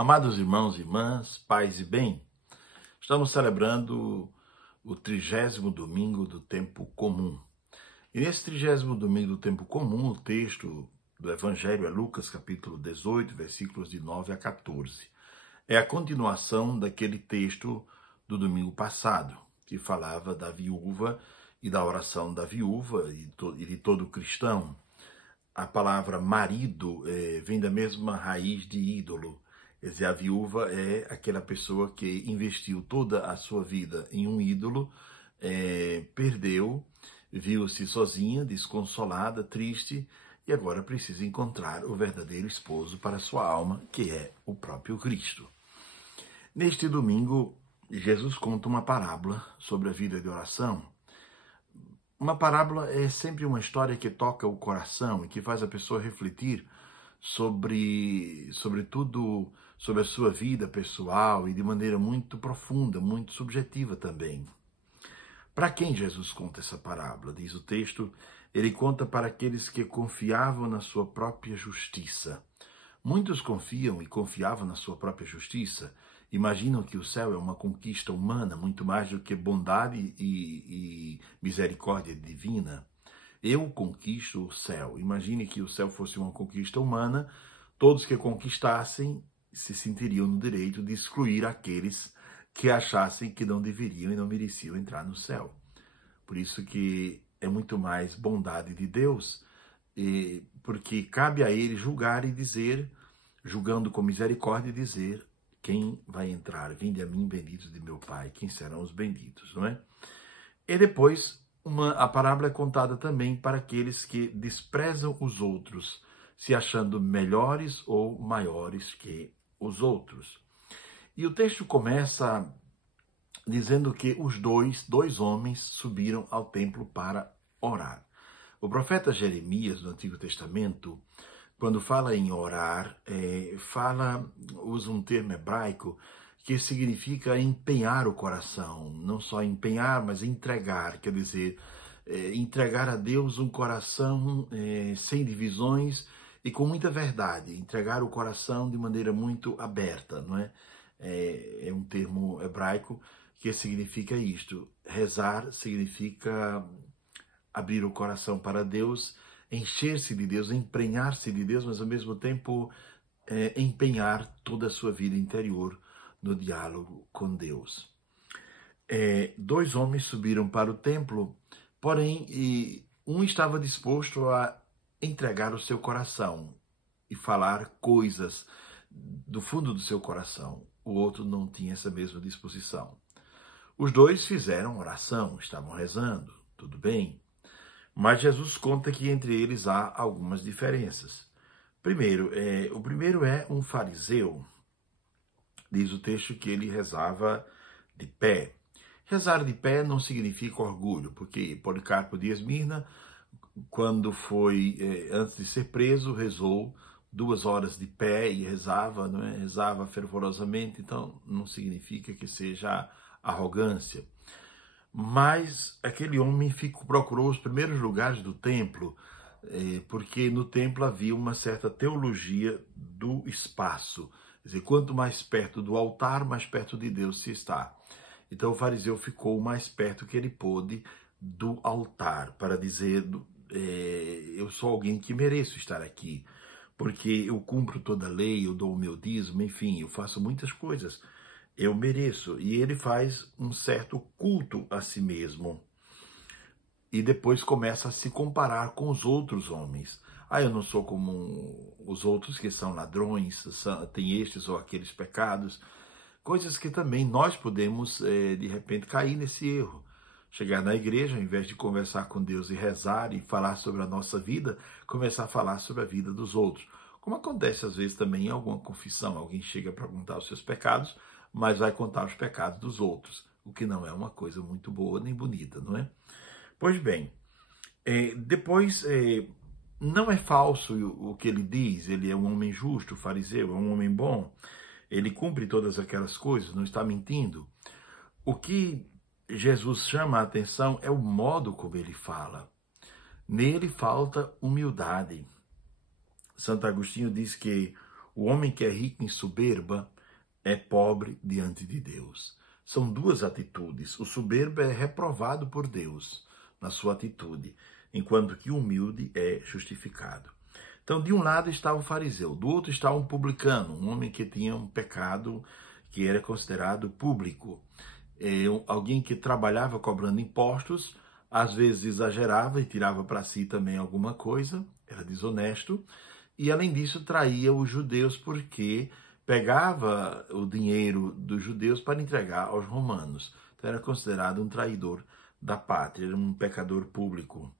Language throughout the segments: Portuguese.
Amados irmãos e irmãs, paz e bem, estamos celebrando o 30º domingo do tempo comum. E nesse 30º domingo do tempo comum, o texto do Evangelho é Lucas capítulo 18, versículos de 9 a 14. É a continuação daquele texto do domingo passado, que falava da viúva e da oração da viúva e de todo cristão. A palavra marido vem da mesma raiz de ídolo. Quer dizer, a viúva é aquela pessoa que investiu toda a sua vida em um ídolo, perdeu, viu-se sozinha, desconsolada, triste, e agora precisa encontrar o verdadeiro esposo para sua alma, que é o próprio Cristo. Neste domingo, Jesus conta uma parábola sobre a vida de oração. Uma parábola é sempre uma história que toca o coração e que faz a pessoa refletir sobre a sua vida pessoal e de maneira muito profunda, muito subjetiva também. Para quem Jesus conta essa parábola? Diz o texto, ele conta para aqueles que confiavam na sua própria justiça. Muitos confiam e confiavam na sua própria justiça, imaginam que o céu é uma conquista humana, muito mais do que bondade e misericórdia divina. Eu conquisto o céu. Imagine que o céu fosse uma conquista humana, todos que conquistassem se sentiriam no direito de excluir aqueles que achassem que não deveriam e não mereciam entrar no céu. Por isso que é muito mais bondade de Deus, porque cabe a ele julgar e dizer, julgando com misericórdia, dizer quem vai entrar. Vinde a mim, benditos de meu Pai, quem serão os benditos, não é? E depois, a parábola é contada também para aqueles que desprezam os outros, se achando melhores ou maiores que os outros. E o texto começa dizendo que os dois homens subiram ao templo para orar. O profeta Jeremias, no Antigo Testamento, quando fala em orar, usa um termo hebraico que significa empenhar o coração. Não só empenhar, mas entregar. Quer dizer, entregar a Deus um coração sem divisões e com muita verdade. Entregar o coração de maneira muito aberta, não é? É um termo hebraico que significa isto. Rezar significa abrir o coração para Deus, encher-se de Deus, emprenhar-se de Deus, mas ao mesmo tempo empenhar toda a sua vida interior no diálogo com Deus. Dois homens subiram para o templo, porém um estava disposto a entregar o seu coração e falar coisas do fundo do seu coração. O outro não tinha essa mesma disposição. Os dois fizeram oração, estavam rezando, tudo bem. Mas Jesus conta que entre eles há algumas diferenças. O primeiro é um fariseu. Diz o texto que ele rezava de pé. Rezar de pé não significa orgulho, porque Policarpo de Esmirna, quando antes de ser preso, rezou 2 horas de pé e rezava, não é? Rezava fervorosamente, então não significa que seja arrogância. Mas aquele homem procurou os primeiros lugares do templo, porque no templo havia uma certa teologia do espaço. Quer dizer, quanto mais perto do altar, mais perto de Deus se está. Então o fariseu ficou o mais perto que ele pôde do altar, para dizer, eu sou alguém que mereço estar aqui, porque eu cumpro toda a lei, eu dou o meu dízimo, enfim, eu faço muitas coisas. Eu mereço. E ele faz um certo culto a si mesmo. E depois começa a se comparar com os outros homens. Eu não sou como os outros que são ladrões, têm estes ou aqueles pecados. Coisas que também nós podemos, de repente, cair nesse erro. Chegar na igreja, ao invés de conversar com Deus e rezar e falar sobre a nossa vida, começar a falar sobre a vida dos outros. Como acontece às vezes também em alguma confissão. Alguém chega para contar os seus pecados, mas vai contar os pecados dos outros, o que não é uma coisa muito boa nem bonita, não é? Pois bem, depois, não é falso o que ele diz, ele é um homem justo, fariseu, é um homem bom, ele cumpre todas aquelas coisas, não está mentindo. O que Jesus chama a atenção é o modo como ele fala. Nele falta humildade. Santo Agostinho diz que O homem que é rico em soberba é pobre diante de Deus. São duas atitudes. O soberbo é reprovado por Deus na sua atitude, enquanto que o humilde é justificado. Então, de um lado está o fariseu, do outro está um publicano, um homem que tinha um pecado que era considerado público. Alguém que trabalhava cobrando impostos, às vezes exagerava e tirava para si também alguma coisa, era desonesto, e além disso traía os judeus porque pegava o dinheiro dos judeus para entregar aos romanos. Então era considerado um traidor da pátria, era um pecador público.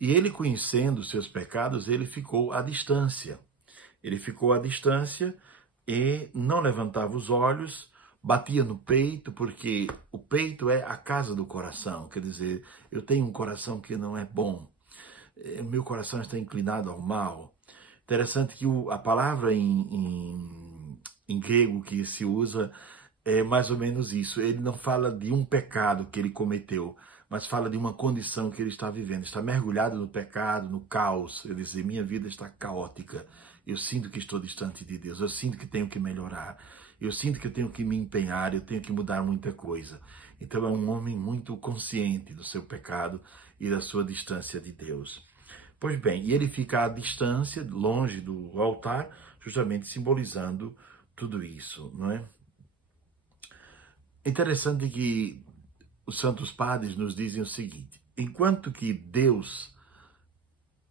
E ele, conhecendo os seus pecados, ele ficou à distância. Ele ficou à distância e não levantava os olhos, batia no peito, porque o peito é a casa do coração. Quer dizer, eu tenho um coração que não é bom. O meu coração está inclinado ao mal. Interessante que a palavra em grego que se usa é mais ou menos isso. Ele não fala de um pecado que ele cometeu, mas fala de uma condição que ele está vivendo. Está mergulhado no pecado, no caos. Ele diz, minha vida está caótica. Eu sinto que estou distante de Deus. Eu sinto que tenho que melhorar. Eu sinto que eu tenho que me empenhar. Eu tenho que mudar muita coisa. Então é um homem muito consciente do seu pecado e da sua distância de Deus. Pois bem, e ele fica à distância, longe do altar, justamente simbolizando tudo isso, não é? Interessante que os santos padres nos dizem o seguinte: enquanto que Deus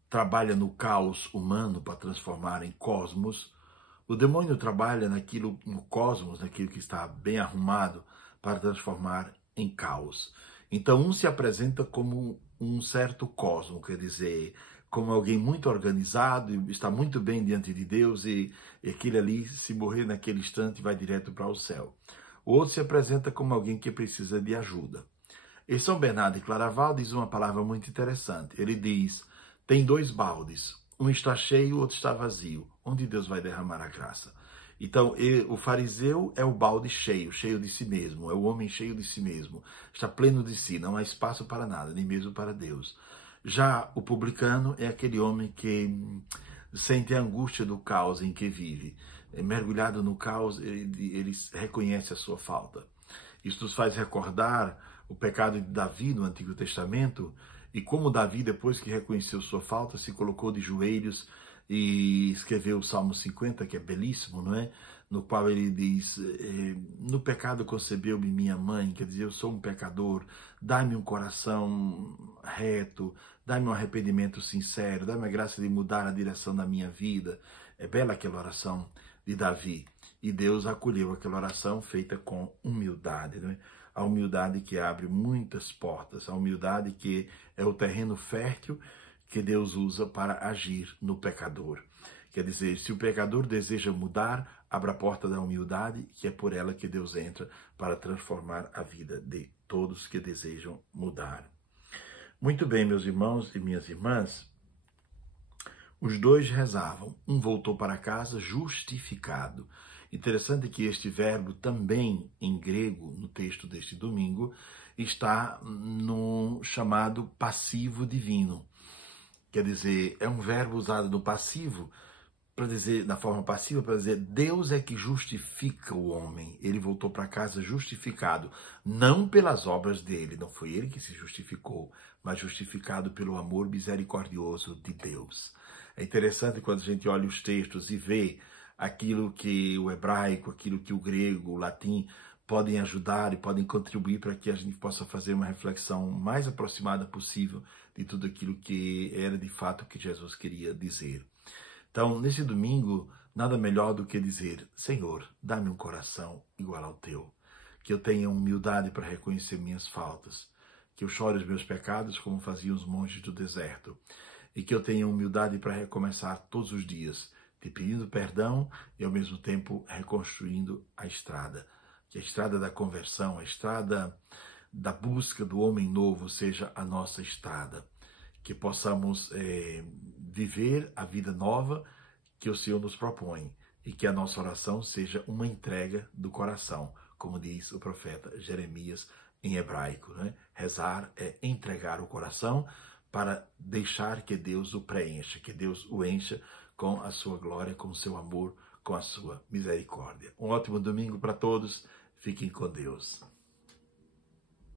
trabalha no caos humano para transformar em cosmos, o demônio trabalha no cosmos, naquilo que está bem arrumado, para transformar em caos. Então um se apresenta como um certo cosmo, quer dizer, como alguém muito organizado, está muito bem diante de Deus e aquele ali, se morrer naquele instante, vai direto para o céu. O outro se apresenta como alguém que precisa de ajuda. E São Bernardo de Claraval diz uma palavra muito interessante. Ele diz, tem dois baldes, um está cheio, o outro está vazio. Onde Deus vai derramar a graça? Então, o fariseu é o balde cheio, cheio de si mesmo, é o homem cheio de si mesmo, está pleno de si, não há espaço para nada, nem mesmo para Deus. Já o publicano é aquele homem que sente a angústia do caos em que vive. Mergulhado no caos, ele reconhece a sua falta. Isso nos faz recordar o pecado de Davi no Antigo Testamento e como Davi, depois que reconheceu sua falta, se colocou de joelhos e escreveu o Salmo 50, que é belíssimo, não é? No qual ele diz, no pecado concebeu-me minha mãe, quer dizer, eu sou um pecador, dá-me um coração reto, dá-me um arrependimento sincero, dá-me a graça de mudar a direção da minha vida. É bela aquela oração de Davi. E Deus acolheu aquela oração feita com humildade, não é? A humildade que abre muitas portas, a humildade que é o terreno fértil que Deus usa para agir no pecador. Quer dizer, se o pecador deseja mudar, abra a porta da humildade, que é por ela que Deus entra para transformar a vida de todos que desejam mudar. Muito bem, meus irmãos e minhas irmãs, os dois rezavam, um voltou para casa justificado. Interessante que este verbo também em grego, no texto deste domingo, está no chamado passivo divino. Quer dizer, é um verbo usado no passivo, para dizer, na forma passiva, para dizer, Deus é que justifica o homem. Ele voltou para casa justificado, não pelas obras dele, não foi ele que se justificou, mas justificado pelo amor misericordioso de Deus. É interessante quando a gente olha os textos e vê aquilo que o hebraico, aquilo que o grego, o latim podem ajudar e podem contribuir para que a gente possa fazer uma reflexão mais aproximada possível de tudo aquilo que era de fato o que Jesus queria dizer. Então, nesse domingo, nada melhor do que dizer, Senhor, dá-me um coração igual ao teu, que eu tenha humildade para reconhecer minhas faltas, que eu chore os meus pecados como faziam os monges do deserto, e que eu tenha humildade para recomeçar todos os dias, te pedindo perdão e ao mesmo tempo reconstruindo a estrada. Que a estrada da conversão, a estrada da busca do homem novo seja a nossa estrada. Que possamos viver a vida nova que o Senhor nos propõe e que a nossa oração seja uma entrega do coração, como diz o profeta Jeremias em hebraico, né? Rezar é entregar o coração para deixar que Deus o preencha, que Deus o encha com a sua glória, com o seu amor, com a sua misericórdia. Um ótimo domingo para todos. Fiquem com Deus.